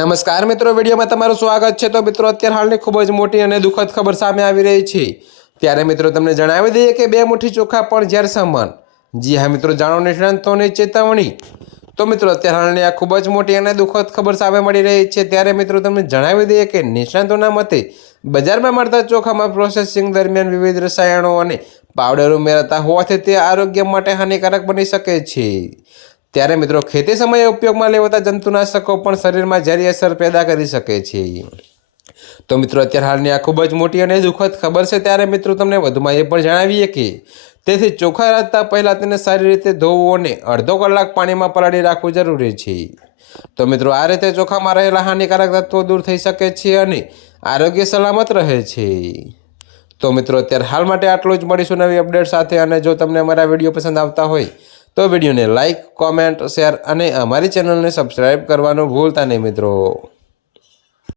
નમસ્કાર મિત્રો, વિડીયોમાં તમારું સ્વાગત છે। તો મિત્રો, અત્યારે હાલની ખૂબ જ મોટી અને દુઃખદ ખબર સામે આવી રહી છે। ત્યારે મિત્રો તમને જણાવી દઈએ કે બે મુઠ્ઠી ચોખા પણ ઝેર સમાન। જી હા મિત્રો, જાણો નિષ્ણાંતોની ચેતવણી। તો મિત્રો, અત્યારે હાલની આ ખૂબ જ મોટી અને દુઃખદ ખબર સામે મળી રહી છે। ત્યારે મિત્રો તમને જણાવી દઈએ કે નિષ્ણાંતોના મતે બજારમાં મળતા ચોખામાં પ્રોસેસિંગ દરમિયાન વિવિધ રસાયણો અને પાવડર ઉમેરાતા હોવાથી તે આરોગ્ય માટે હાનિકારક બની શકે છે। ત્યારે મિત્રો, ખેતી સમયે ઉપયોગમાં લેવાતા જંતુનાશકો પણ શરીરમાં ઝેરી અસર પેદા કરી શકે છે। તો મિત્રો, અત્યારે હાલની આ ખૂબ જ મોટી અને દુઃખદ ખબર છે। ત્યારે મિત્રો તમને વધુમાં એ પણ જણાવીએ કે તેથી ચોખા રાંધતા પહેલાં તેને સારી રીતે ધોવું અને અડધો કલાક પાણીમાં પલાળી રાખવું જરૂરી છે। તો મિત્રો, આ રીતે ચોખામાં રહેલા હાનિકારક તત્વો દૂર થઈ શકે છે અને આરોગ્ય સલામત રહે છે। તો મિત્રો, અત્યારે હાલ માટે આટલું જ। મળીશું નવી અપડેટ સાથે। અને જો તમને અમારા વિડીયો પસંદ આવતા હોય તો વિડીયોને લાઇક, કોમેન્ટ, શેર અને અમારી ચેનલને સબસ્ક્રાઈબ કરવાનું ભૂલતા નહીં મિત્રો।